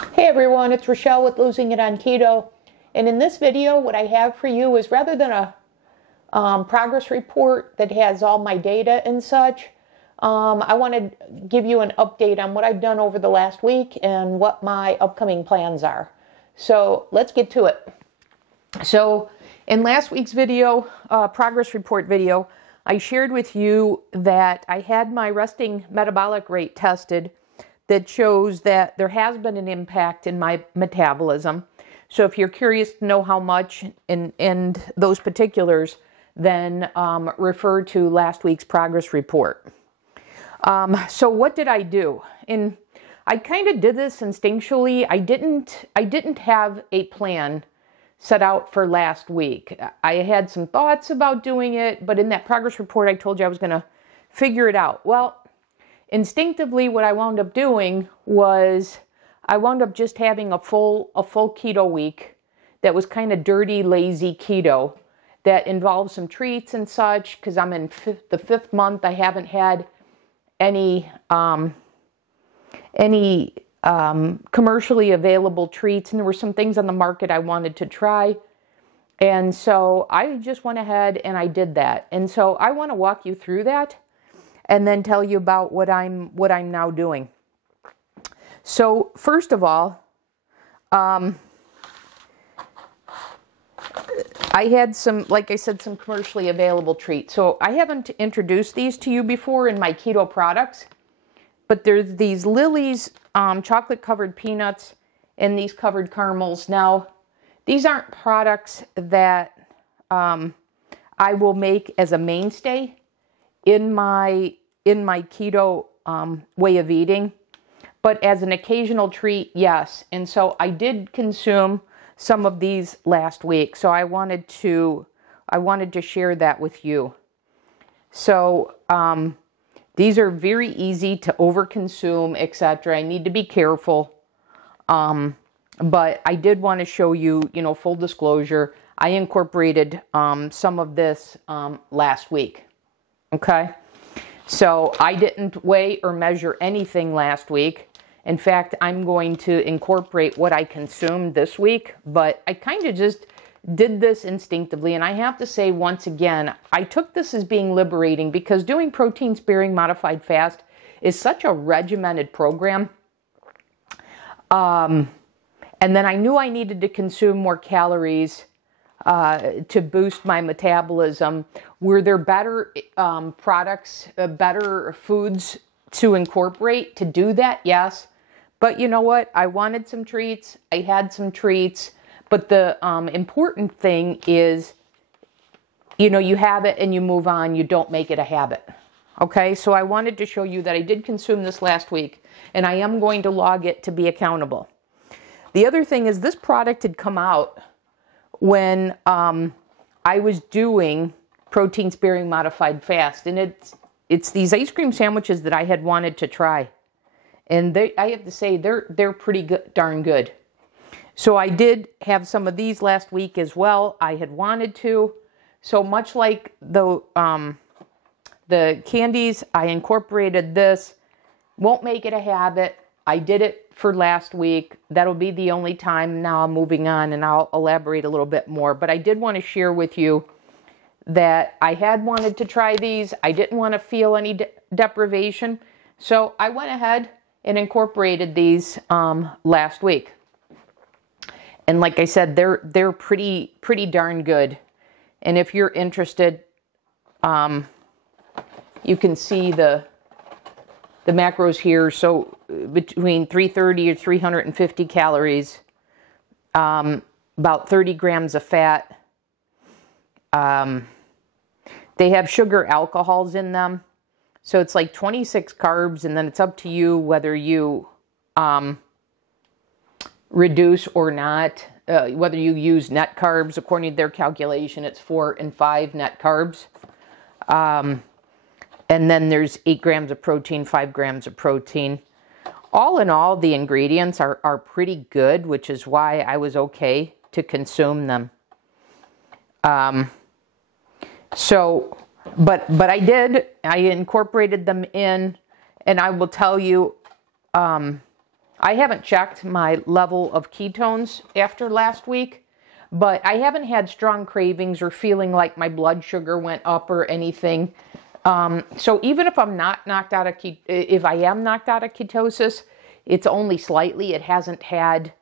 Hey everyone, it's Rochelle with Losing It on Keto. And in this video, what I have for you is rather than a progress report that has all my data and such, I want to give you an update on what I've done over the last week and what my upcoming plans are. So let's get to it. So in last week's video, progress report video, I shared with you that I had my resting metabolic rate tested that shows that there has been an impact in my metabolism. So if you're curious to know how much and those particulars, then refer to last week's progress report. So what did I do? And I kind of did this instinctually. I didn't have a plan set out for last week. I had some thoughts about doing it, but in that progress report, I told you I was going to figure it out. Well, instinctively, what I wound up doing was I wound up just having a full keto week that was kind of dirty, lazy keto that involved some treats and such, because I'm in the fifth month. I haven't had any commercially available treats, and there were some things on the market I wanted to try. And so I just went ahead and I did that. And so I want to walk you through that and then tell you about what I'm now doing. So first of all, I had some, like I said, some commercially available treats. So I haven't introduced these to you before in my keto products, but there's these Lily's chocolate covered peanuts and these covered caramels. Now, these aren't products that I will make as a mainstay in my keto way of eating, but as an occasional treat, yes. And so I did consume some of these last week, so I wanted to share that with you. So these are very easy to overconsume, etc. I need to be careful, but I did want to show you, full disclosure, I incorporated some of this last week. Okay. So I didn't weigh or measure anything last week. In fact, I'm going to incorporate what I consumed this week, but I kind of just did this instinctively. And I have to say, once again, I took this as being liberating because doing protein sparing modified fast is such a regimented program. And then I knew I needed to consume more calories to boost my metabolism. Were there better products, better foods to incorporate to do that? Yes. But you know what? I wanted some treats. I had some treats. But the important thing is, you have it and you move on. You don't make it a habit. Okay? So I wanted to show you that I did consume this last week, and I am going to log it to be accountable. The other thing is this product had come out when I was doing protein sparing modified fast, and it's these ice cream sandwiches that I had wanted to try, and I have to say they're pretty good, darn good. So I did have some of these last week as well. I had wanted to, so much like the candies, I incorporated this. Won't make it a habit. I did it for last week. That'll be the only time. Now I'm moving on, and I'll elaborate a little bit more. But I did want to share with you that I had wanted to try these. I didn't want to feel any deprivation. So I went ahead and incorporated these last week. And like I said, they're pretty darn good. And if you're interested, you can see the macros here. So between 330 or 350 calories, about 30 grams of fat. They have sugar alcohols in them. So it's like 26 carbs, and then it's up to you whether you reduce or not, whether you use net carbs. According to their calculation, it's 4 and 5 net carbs. And then there's 8 grams of protein, 5 grams of protein. All in all, the ingredients are pretty good, which is why I was okay to consume them. But I incorporated them in, and I will tell you, I haven't checked my level of ketones after last week, but I haven't had strong cravings or feeling like my blood sugar went up or anything. So even if I'm not knocked out of if I am knocked out of ketosis, it's only slightly. It hasn't had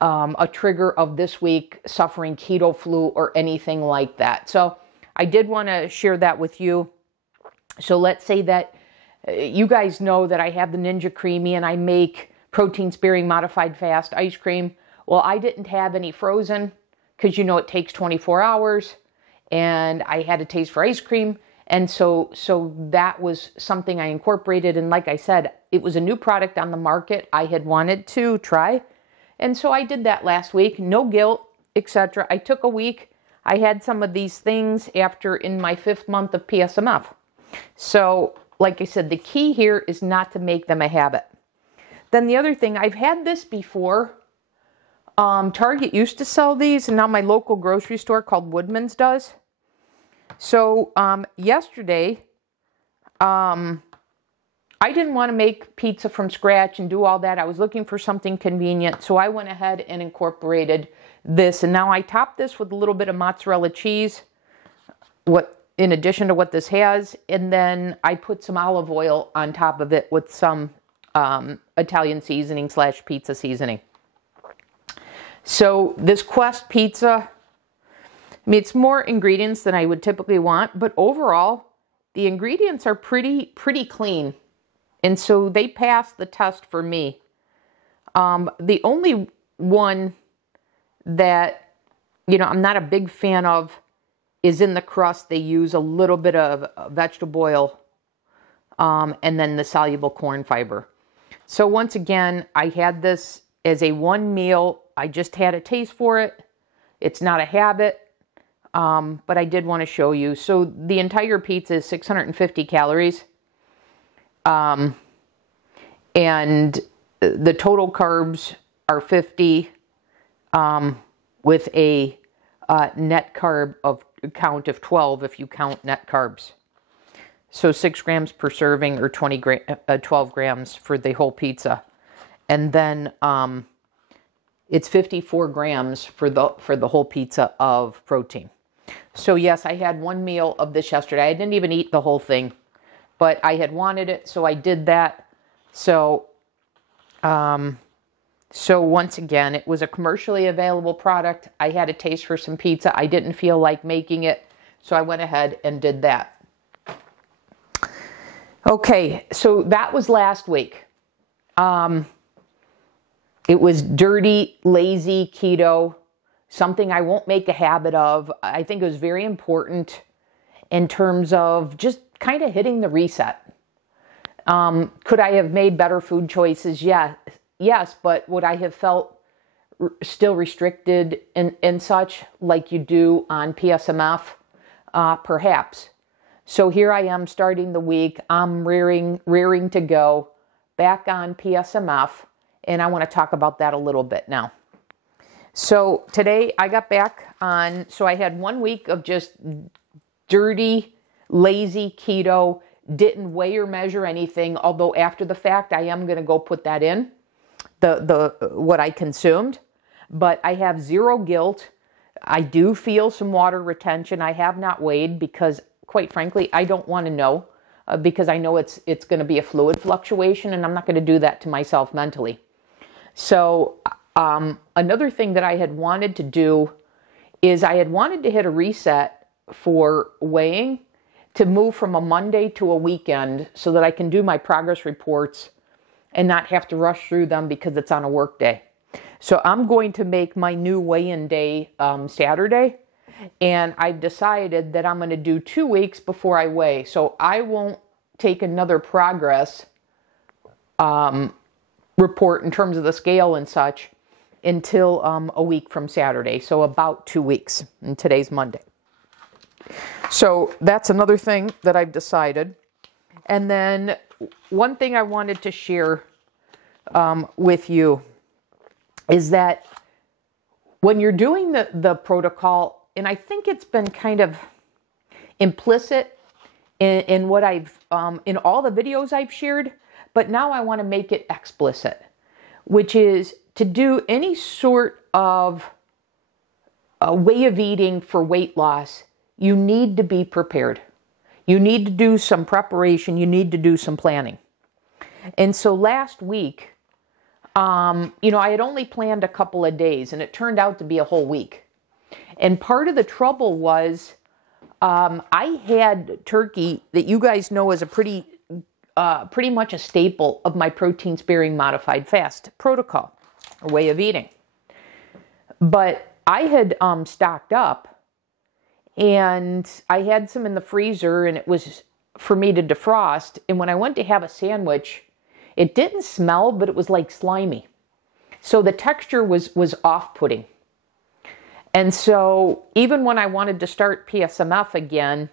a trigger of this week suffering keto flu or anything like that. So I did want to share that with you. So let's say that you guys know that I have the Ninja Creamy and I make protein sparing modified fast ice cream. Well, I didn't have any frozen because, you know, it takes 24 hours and I had a taste for ice cream. And so that was something I incorporated. And like I said, it was a new product on the market I had wanted to try. And so I did that last week, no guilt, etc. I took a week. I had some of these things after in my 5th month of PSMF. So like I said, the key here is not to make them a habit. Then the other thing, I've had this before. Target used to sell these, and now my local grocery store called Woodman's does. So yesterday, I didn't want to make pizza from scratch and do all that. I was looking for something convenient, so I went ahead and incorporated this. And now I top this with a little bit of mozzarella cheese, in addition to what this has, and then I put some olive oil on top of it with some Italian seasoning / pizza seasoning. So this Quest pizza, I mean, it's more ingredients than I would typically want, but overall, the ingredients are pretty clean. And so they pass the test for me. The only one that, you know, I'm not a big fan of is in the crust. They use a little bit of vegetable oil and then the soluble corn fiber. So once again, I had this as a one meal. I just had a taste for it. It's not a habit, but I did want to show you. So the entire pizza is 650 calories. And the total carbs are 50 with a net carb count of 12 if you count net carbs. So 6 grams per serving or 12 grams for the whole pizza. And then it's 54 grams for the whole pizza of protein. So yes, I had one meal of this yesterday. I didn't even eat the whole thing, but I had wanted it, so I did that. So once again, it was a commercially available product. I had a taste for some pizza. I didn't feel like making it, so I went ahead and did that. Okay, so that was last week. It was dirty, lazy keto, something I won't make a habit of. I think it was very important in terms of just kind of hitting the reset. Could I have made better food choices? Yeah. Yes, but would I have felt still restricted and such like you do on PSMF? Perhaps. So here I am starting the week. I'm rearing to go back on PSMF, and I want to talk about that a little bit now. So today I got back on, so I had 1 week of just dirty, lazy keto, didn't weigh or measure anything, although after the fact I am going to go put that in, what I consumed, but I have zero guilt. I do feel some water retention. I have not weighed because, quite frankly, I don't want to know because I know it's going to be a fluid fluctuation, and I'm not going to do that to myself mentally. So another thing that I had wanted to do is I had wanted to hit a reset for weighing to move from a Monday to a weekend so that I can do my progress reports and not have to rush through them because it's on a work day. So I'm going to make my new weigh-in day Saturday, and I've decided that I'm going to do 2 weeks before I weigh. So I won't take another progress report in terms of the scale and such until a week from Saturday. So about 2 weeks, and today's Monday. So that's another thing that I've decided. And then one thing I wanted to share with you is that when you're doing the protocol, and I think it's been kind of implicit in what I've, in all the videos I've shared, but now I want to make it explicit. which is to do any sort of a way of eating for weight loss, you need to be prepared. You need to do some preparation. You need to do some planning. And so last week, I had only planned a couple of days, and it turned out to be a whole week. And part of the trouble was I had turkey that you guys know is a pretty much a staple of my protein-sparing modified fast protocol or way of eating. But I had stocked up, and I had some in the freezer, and it was for me to defrost. And when I went to have a sandwich, it didn't smell, but it was like slimy. So the texture was off-putting. And so even when I wanted to start PSMF again,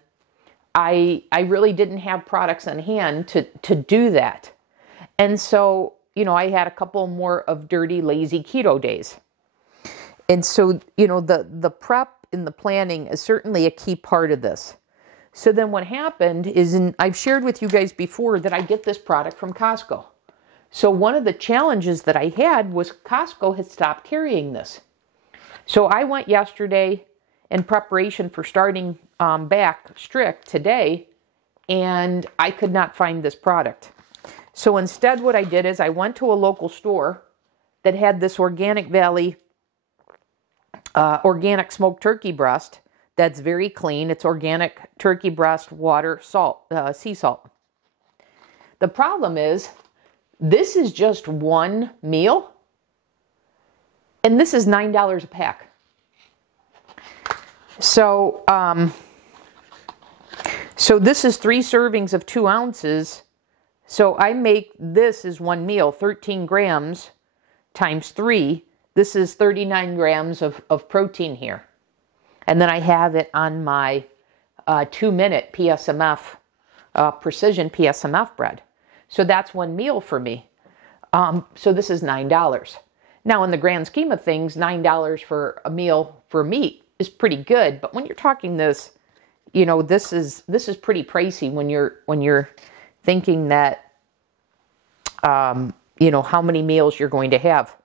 I really didn't have products on hand to do that. And so, I had a couple more of dirty, lazy keto days. And so, the prep and the planning is certainly a key part of this. So then what happened is, I've shared with you guys before that I get this product from Costco. So one of the challenges that I had was Costco had stopped carrying this. So I went yesterday in preparation for starting back strict today, and I could not find this product. So instead what I did is I went to a local store that had this Organic Valley organic smoked turkey breast that's very clean. It's organic turkey breast, water, salt, sea salt. The problem is this is just one meal, and this is $9 a pack. So, so this is 3 servings of 2 ounces. So I make this as one meal, 13 grams times 3. This is 39 grams of protein here. And then I have it on my 2-minute PSMF, precision PSMF bread. So that's one meal for me. So this is $9. Now, in the grand scheme of things, $9 for a meal for meat is pretty good. But when you're talking this, this is pretty pricey when you're thinking that, how many meals you're going to have.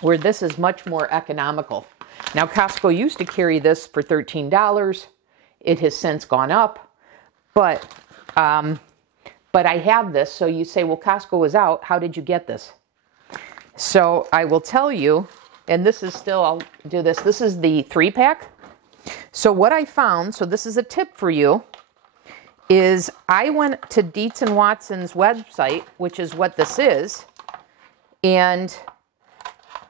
Where this is much more economical. Now, Costco used to carry this for $13. It has since gone up, but I have this. So you say, well, Costco was out. How did you get this? So I will tell you, and this is still, I'll do this. This is the 3-pack. So what I found, so this is a tip for you, is I went to Dietz and Watson's website, which is what this is, and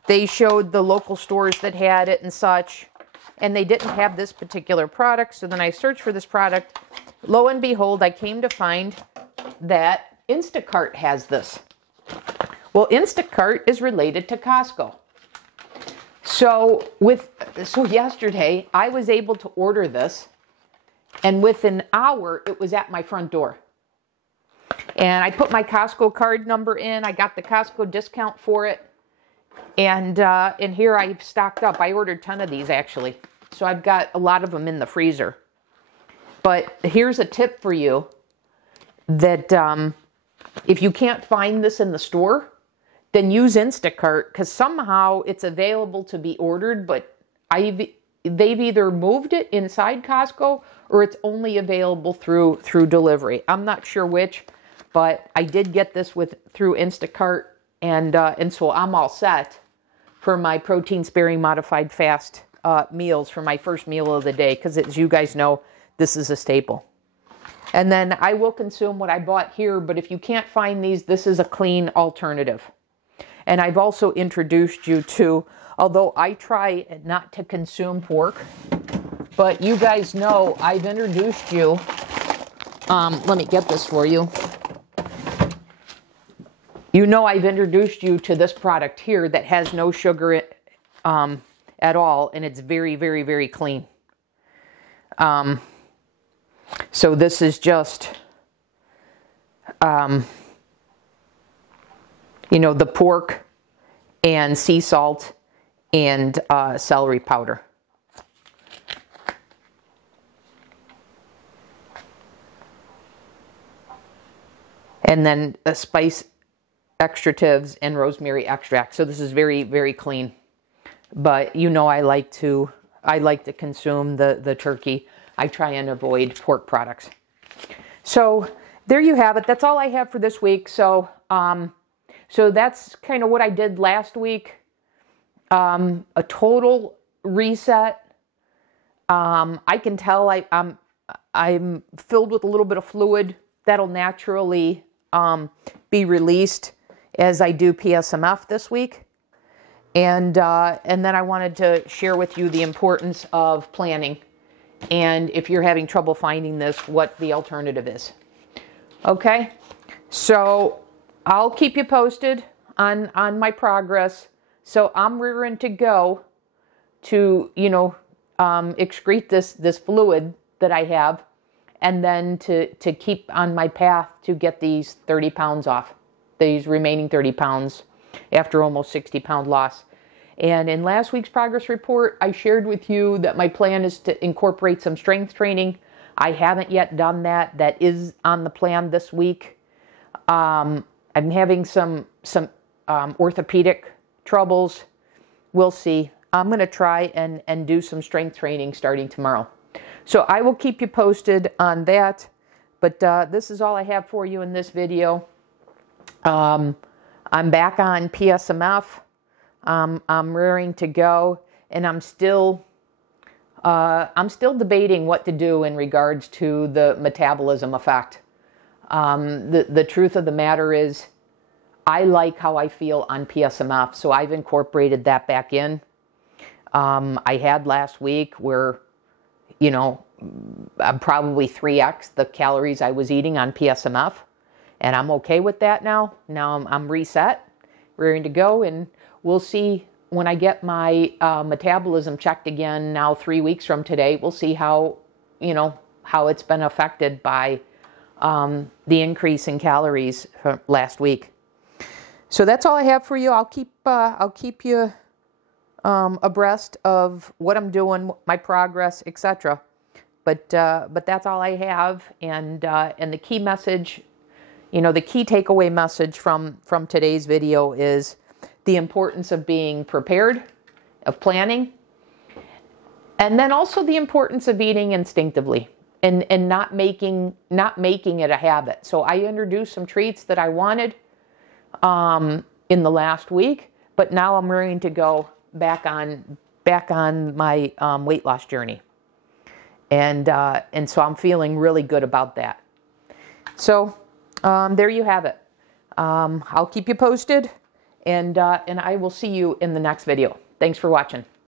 they showed the local stores that had it and such, and they didn't have this particular product. So then I searched for this product. Lo and behold, I came to find that Instacart has this. Well, Instacart is related to Costco. So yesterday I was able to order this, and within an hour it was at my front door. And I put my Costco card number in. I got the Costco discount for it. And here I've stocked up. I ordered 10 of these actually. So I've got a lot of them in the freezer. But here's a tip for you that if you can't find this in the store, then use Instacart, because somehow it's available to be ordered, but they've either moved it inside Costco or it's only available through delivery. I'm not sure which, but I did get this through Instacart, and so I'm all set for my protein-sparing modified fast meals for my first meal of the day, because as you guys know, this is a staple. And then I will consume what I bought here, but if you can't find these, this is a clean alternative. And I've also introduced you to, although I try not to consume pork, but you guys know I've introduced you, let me get this for you. You know I've introduced you to this product here that has no sugar at all, and it's very, very, very clean. So this is just, the pork and sea salt and celery powder. And then a spice extractives and rosemary extract. So this is very, very clean. But you know I like to consume the turkey. I try and avoid pork products. So there you have it. That's all I have for this week. So so that's kind of what I did last week. A total reset. I can tell I'm filled with a little bit of fluid that'll naturally be released as I do PSMF this week. And then I wanted to share with you the importance of planning. And if you're having trouble finding this, what the alternative is. Okay? So I'll keep you posted on my progress. So I'm rearing to go to, you know, excrete this fluid that I have, and then to keep on my path to get these 30 pounds off, these remaining 30 pounds after almost 60-pound loss. And in last week's progress report, I shared with you that my plan is to incorporate some strength training. I haven't yet done that. That is on the plan this week. I'm having some orthopedic troubles. We'll see. I'm going to try and do some strength training starting tomorrow. So I will keep you posted on that. But this is all I have for you in this video. I'm back on PSMF. I'm rearing to go, and I'm still debating what to do in regards to the metabolism effect. The truth of the matter is, I like how I feel on PSMF, so I've incorporated that back in. I had last week where, you know, I'm probably 3x the calories I was eating on PSMF, and I'm okay with that now. Now I'm reset, ready to go, and we'll see when I get my metabolism checked again now 3 weeks from today. We'll see how, you know, how it's been affected by the increase in calories from last week. So that's all I have for you. I'll keep you abreast of what I'm doing, my progress, etc. But that's all I have. And the key message, you know, the key takeaway message from today's video is the importance of being prepared, of planning, and then also the importance of eating instinctively and not making it a habit. So I introduced some treats that I wanted in the last week, but now I'm ready to go back on my weight loss journey, and so I'm feeling really good about that. So there you have it. I'll keep you posted, and I will see you in the next video. Thanks for watching.